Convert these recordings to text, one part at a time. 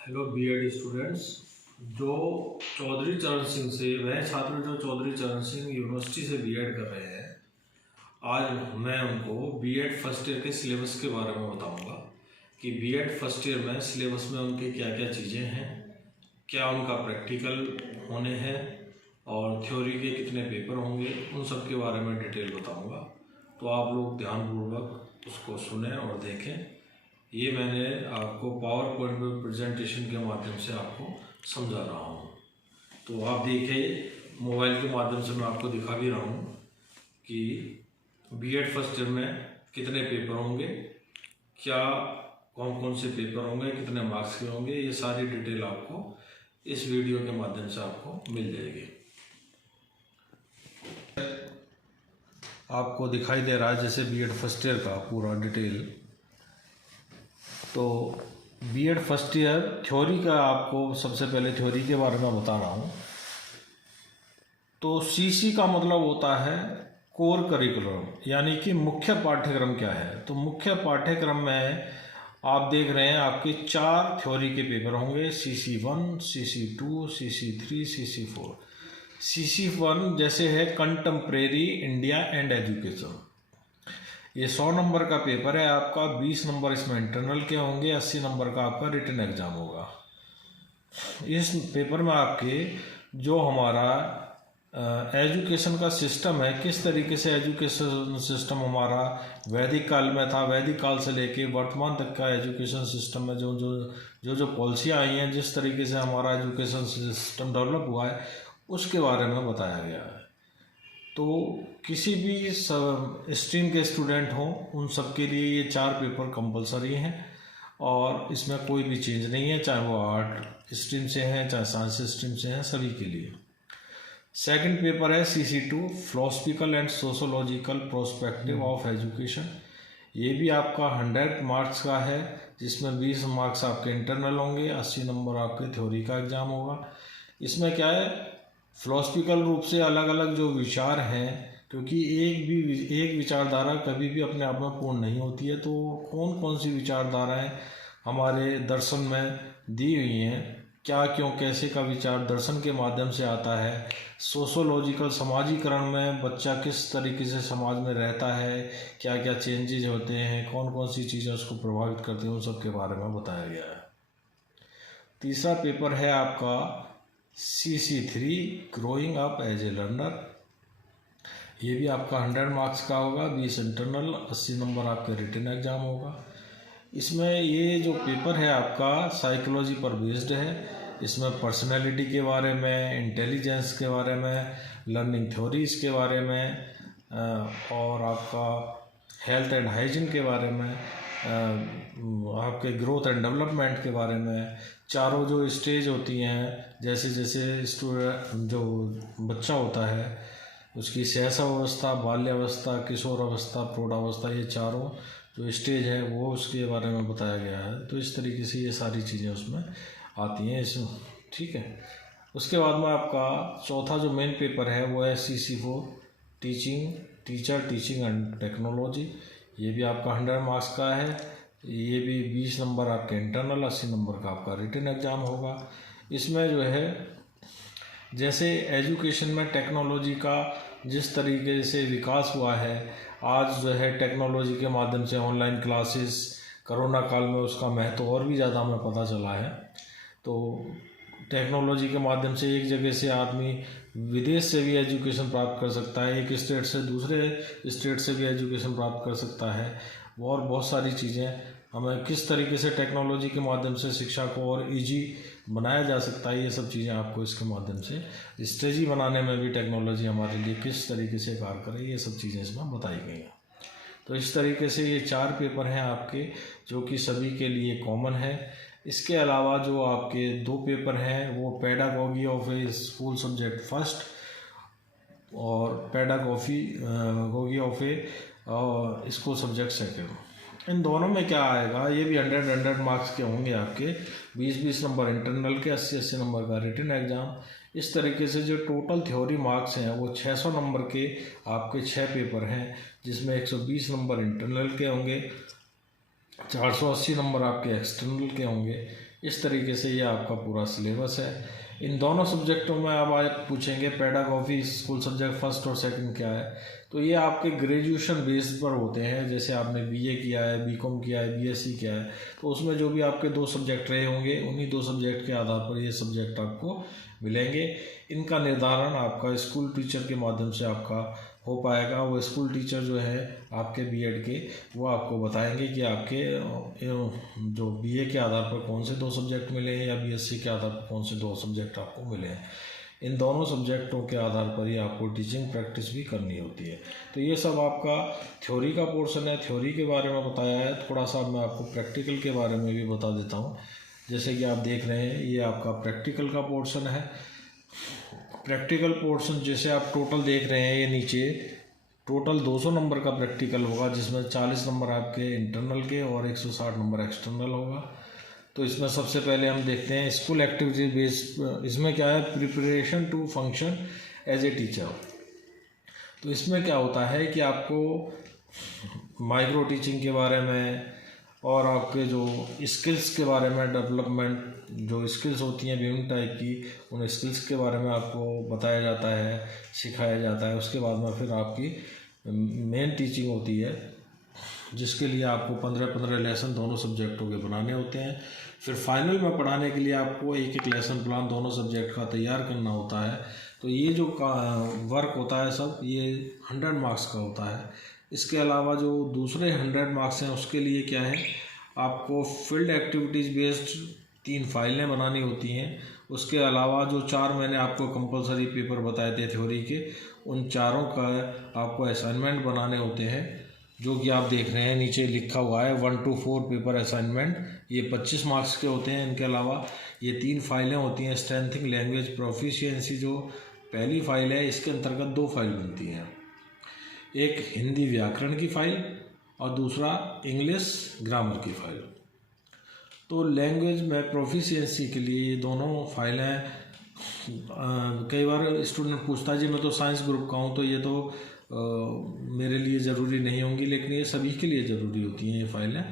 Hello BEd students. जो चौधरी चरण सिंह से वह छात्र जो चौधरी चरण सिंह यूनिवर्सिटी से बीएड कर रहे हैं, आज मैं उनको बीएड फर्स्ट ईयर के सिलेबस के बारे में बताऊंगा कि बीएड फर्स्ट ईयर में सिलेबस में उनके क्या क्या चीज़ें हैं, क्या उनका प्रैक्टिकल होने हैं और थ्योरी के कितने पेपर होंगे, उन सब के बारे में डिटेल बताऊंगा। तो आप लोग ध्यानपूर्वक उसको सुनें और देखें। ये मैंने आपको पावर पॉइंट में प्रेजेंटेशन के माध्यम से आपको समझा रहा हूँ। तो आप देखिए, मोबाइल के माध्यम से मैं आपको दिखा भी रहा हूँ कि बीएड फर्स्ट ईयर में कितने पेपर होंगे, क्या कौन कौन से पेपर होंगे, कितने मार्क्स के होंगे, ये सारी डिटेल आपको इस वीडियो के माध्यम से आपको मिल जाएगी। आपको दिखाई दे रहा है जैसे बीएड फर्स्ट ईयर का पूरा डिटेल। तो बीएड फर्स्ट ईयर थ्योरी का आपको सबसे पहले थ्योरी के बारे में बता रहा हूँ। तो सीसी का मतलब होता है कोर करिकुलम, यानी कि मुख्य पाठ्यक्रम क्या है। तो मुख्य पाठ्यक्रम में आप देख रहे हैं आपके 4 थ्योरी के पेपर होंगे, CC1, CC2, CC3, CC4। CC1 जैसे है कंटेम्प्रेरी इंडिया एंड एजुकेशन, ये 100 नंबर का पेपर है आपका। 20 नंबर इसमें इंटरनल के होंगे, 80 नंबर का आपका रिटन एग्जाम होगा। इस पेपर में आपके जो हमारा एजुकेशन का सिस्टम है, किस तरीके से एजुकेशन सिस्टम हमारा वैदिक काल में था, वैदिक काल से लेके वर्तमान तक का एजुकेशन सिस्टम में जो पॉलिसियाँ आई हैं, जिस तरीके से हमारा एजुकेशन सिस्टम डेवलप हुआ है, उसके बारे में बताया गया है। तो किसी भी स्ट्रीम के स्टूडेंट हों, उन सब के लिए ये 4 पेपर कंपलसरी हैं और इसमें कोई भी चेंज नहीं है, चाहे वो आर्ट स्ट्रीम से हैं चाहे साइंस स्ट्रीम से हैं, सभी के लिए। सेकंड पेपर है CC2, philosophical and sociological prospective of education. ये भी आपका 100 मार्क्स का है, जिसमें 20 मार्क्स आपके इंटरनल होंगे, 80 नंबर आपके थ्योरी का एग्ज़ाम होगा। इसमें क्या है, फिलोसफिकल रूप से अलग अलग जो विचार हैं, क्योंकि एक विचारधारा कभी भी अपने आप में पूर्ण नहीं होती है। तो कौन कौन सी विचारधाराएं हमारे दर्शन में दी हुई हैं, क्या क्यों कैसे का विचार दर्शन के माध्यम से आता है। सोशोलॉजिकल समाजीकरण में बच्चा किस तरीके से समाज में रहता है, क्या क्या चेंजेज होते हैं, कौन कौन सी चीज़ें उसको प्रभावित करती हैं, उन सब के बारे में बताया गया है। तीसरा पेपर है आपका CC3, growing up as a learner. ये भी आपका 100 मार्क्स का होगा, 20 इंटरनल, 80 नंबर आपके रिटन एग्जाम होगा। इसमें ये जो पेपर है आपका साइकोलॉजी पर बेस्ड है। इसमें पर्सनैलिटी के बारे में, इंटेलिजेंस के बारे में, लर्निंग थ्योरीज के बारे में और आपका हेल्थ एंड हाइजीन के बारे में, आपके ग्रोथ एंड डेवलपमेंट के बारे में, चारों जो स्टेज होती हैं, जैसे जैसे स्टूडेंट जो बच्चा होता है उसकी शैशवावस्था, बाल्यावस्था, किशोरावस्था, प्रौढ़ावस्था, ये चारों जो स्टेज है वो उसके बारे में बताया गया है। तो इस तरीके से ये सारी चीज़ें उसमें आती हैं इसमें, ठीक है। उसके बाद में आपका चौथा जो मेन पेपर है वो है CC4, टीचिंग एंड टेक्नोलॉजी। ये भी आपका 100 मार्क्स का है। ये भी 20 नंबर आपके इंटरनल, 80 नंबर का आपका रिटन एग्ज़ाम होगा। इसमें जो है जैसे एजुकेशन में टेक्नोलॉजी का जिस तरीके से विकास हुआ है, आज जो है टेक्नोलॉजी के माध्यम से ऑनलाइन क्लासेस, कोरोना काल में उसका महत्व और भी ज़्यादा हमें पता चला है। तो टेक्नोलॉजी के माध्यम से एक जगह से आदमी विदेश से भी एजुकेशन प्राप्त कर सकता है, एक स्टेट से दूसरे स्टेट से भी एजुकेशन प्राप्त कर सकता है, और बहुत सारी चीज़ें हमें किस तरीके से टेक्नोलॉजी के माध्यम से शिक्षा को और इजी बनाया जा सकता है, ये सब चीज़ें आपको इसके माध्यम से स्ट्रेटजी बनाने में भी टेक्नोलॉजी हमारे लिए किस तरीके से कार्य करे, ये सब चीज़ें इसमें बताई गई हैं। तो इस तरीके से ये 4 पेपर हैं आपके, जो कि सभी के लिए कॉमन है। इसके अलावा जो आपके 2 पेपर हैं वो pedagogy of a school subject first और pedagogy of a school subject second. इन दोनों में क्या आएगा, ये भी 100 मार्क्स के होंगे आपके, 20 नंबर इंटरनल के, 80 नंबर का रिटन एग्ज़ाम। इस तरीके से जो टोटल थ्योरी मार्क्स हैं वो 600 नंबर के आपके 6 पेपर हैं, जिसमें 120 नंबर इंटरनल के होंगे, 480 नंबर आपके एक्सटर्नल के होंगे, इस तरीके से ये आपका पूरा सिलेबस है। इन दोनों सब्जेक्टों में अब आप पूछेंगे पेडागॉजी स्कूल सब्जेक्ट फर्स्ट और सेकंड क्या है, तो ये आपके ग्रेजुएशन बेस पर होते हैं। जैसे आपने बीए किया है, बीकॉम किया है, बीएससी किया है, तो उसमें जो भी आपके 2 सब्जेक्ट रहे होंगे उन्हीं 2 सब्जेक्ट के आधार पर ये सब्जेक्ट आपको मिलेंगे। इनका निर्धारण आपका स्कूल टीचर के माध्यम से आपका हो पाएगा। वो स्कूल टीचर जो है आपके बीएड के, वो आपको बताएंगे कि आपके जो बीए के आधार पर कौन से 2 सब्जेक्ट मिले हैं या बीएससी के आधार पर कौन से 2 सब्जेक्ट आपको मिले हैं। इन दोनों सब्जेक्टों के आधार पर ही आपको टीचिंग प्रैक्टिस भी करनी होती है। तो ये सब आपका थ्योरी का पोर्शन है, थ्योरी के बारे में बताया है। थोड़ा सा मैं आपको प्रैक्टिकल के बारे में भी बता देता हूँ। जैसे कि आप देख रहे हैं ये आपका प्रैक्टिकल का पोर्शन है। प्रैक्टिकल पोर्शन जैसे आप टोटल देख रहे हैं, ये नीचे टोटल 200 नंबर का प्रैक्टिकल होगा, जिसमें 40 नंबर आपके इंटरनल के और 160 नंबर एक्सटर्नल होगा। तो इसमें सबसे पहले हम देखते हैं स्कूल एक्टिविटी बेस्ड। इसमें क्या है, preparation to function as a teacher. तो इसमें क्या होता है कि आपको माइक्रो टीचिंग के बारे में और आपके जो स्किल्स के बारे में, डेवलपमेंट जो स्किल्स होती हैं विभिन्न टाइप की, उन स्किल्स के बारे में आपको बताया जाता है, सिखाया जाता है। उसके बाद में फिर आपकी मेन टीचिंग होती है, जिसके लिए आपको 15-15 लेसन दोनों सब्जेक्टों के बनाने होते हैं। फिर फाइनल में पढ़ाने के लिए आपको एक एक लेसन प्लान दोनों सब्जेक्ट का तैयार करना होता है। तो ये जो वर्क होता है सब, ये 100 मार्क्स का होता है। इसके अलावा जो दूसरे 100 मार्क्स हैं उसके लिए क्या है, आपको फील्ड एक्टिविटीज़ बेस्ड 3 फाइलें बनानी होती हैं। उसके अलावा जो 4 मैंने आपको कंपलसरी पेपर बताए थे थ्योरी के, उन चारों का आपको असाइनमेंट बनाने होते हैं, जो कि आप देख रहे हैं नीचे लिखा हुआ है 1 to 4 पेपर असाइनमेंट। ये 25 मार्क्स के होते हैं। इनके अलावा ये 3 फाइलें होती हैं। स्ट्रेंथिंग लैंग्वेज प्रोफिशिएंसी जो पहली फाइल है, इसके अंतर्गत 2 फाइल बनती हैं, एक हिंदी व्याकरण की फाइल और दूसरा इंग्लिश ग्रामर की फाइल। तो लैंग्वेज में प्रोफिशिएंसी के लिए ये दोनों फाइलें, कई बार स्टूडेंट पूछता है जी मैं तो साइंस ग्रुप का हूँ, तो ये तो मेरे लिए ज़रूरी नहीं होंगी, लेकिन ये सभी के लिए ज़रूरी होती हैं ये फाइलें।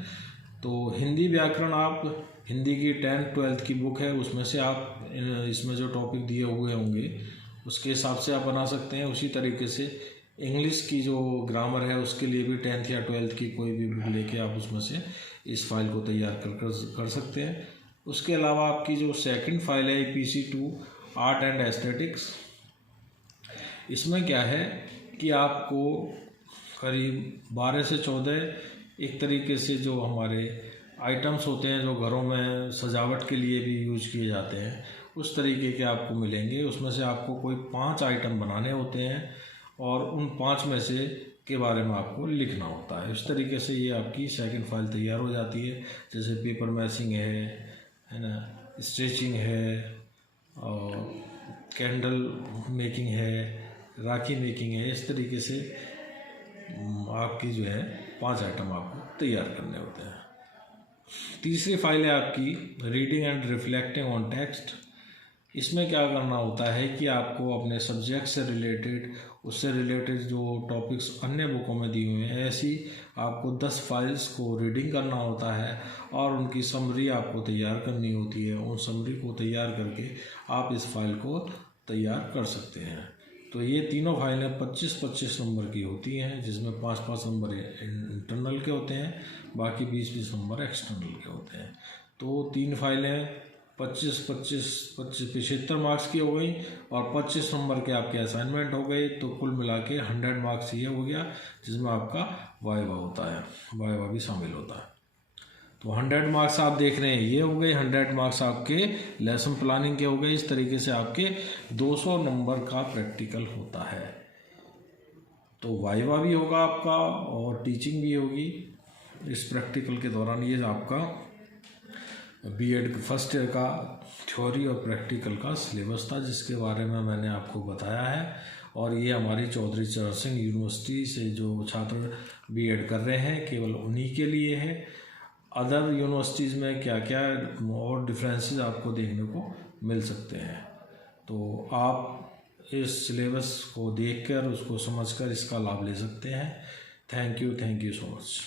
तो हिंदी व्याकरण, आप हिंदी की 10th-12th की बुक है, उसमें से आप इसमें जो टॉपिक दिए हुए होंगे उसके हिसाब से आप बना सकते हैं। उसी तरीके से इंग्लिश की जो ग्रामर है उसके लिए भी 10th या 12th की कोई भी बुक लेके आप उसमें से इस फाइल को तैयार कर सकते हैं। उसके अलावा आपकी जो सेकंड फाइल है PC2 आर्ट एंड एस्थेटिक्स, इसमें क्या है कि आपको करीब 12 से 14 एक तरीके से जो हमारे आइटम्स होते हैं जो घरों में सजावट के लिए भी यूज किए जाते हैं, उस तरीके के आपको मिलेंगे। उसमें से आपको कोई 5 आइटम बनाने होते हैं और उन 5 में से के बारे में आपको लिखना होता है। इस तरीके से ये आपकी सेकंड फाइल तैयार हो जाती है। जैसे पेपर मैचिंग है ना, स्टिचिंग है, और कैंडल मेकिंग है, राखी मेकिंग है। इस तरीके से आपकी जो है 5 आइटम आपको तैयार करने होते हैं। तीसरी फाइल है आपकी reading and reflecting on text. इसमें क्या करना होता है कि आपको अपने सब्जेक्ट से रिलेटेड, उससे रिलेटेड जो टॉपिक्स अन्य बुकों में दिए हुए हैं, ऐसी आपको 10 फाइल्स को रीडिंग करना होता है और उनकी समरी आपको तैयार करनी होती है। उन समरी को तैयार करके आप इस फाइल को तैयार कर सकते हैं। तो ये तीनों फाइलें 25-25 नंबर की होती हैं, जिसमें 5-5 नंबर इंटरनल के होते हैं, बाकी 20-20 नंबर एक्सटर्नल के होते हैं। तो 3 फाइलें 75 मार्क्स की हो गई और 25 नंबर के आपके असाइनमेंट हो गए। तो कुल मिला के 100 मार्क्स ये हो गया, जिसमें आपका वाइवा होता है, वाइवा भी शामिल होता है। तो 100 मार्क्स आप देख रहे हैं ये हो गए, 100 मार्क्स आपके लेसन प्लानिंग के हो गए। इस तरीके से आपके 200 नंबर का प्रैक्टिकल होता है। तो वाइवा भी होगा आपका और टीचिंग भी होगी इस प्रैक्टिकल के दौरान। ये आपका बीएड फर्स्ट ईयर का थ्योरी और प्रैक्टिकल का सिलेबस था, जिसके बारे में मैंने आपको बताया है। और ये हमारी चौधरी चरण सिंह यूनिवर्सिटी से जो छात्र बीएड कर रहे हैं, केवल उन्हीं के लिए है। अदर यूनिवर्सिटीज़ में क्या क्या और डिफरेंसेस आपको देखने को मिल सकते हैं। तो आप इस सिलेबस को देखकर, उसको समझकर इसका लाभ ले सकते हैं। Thank you so much.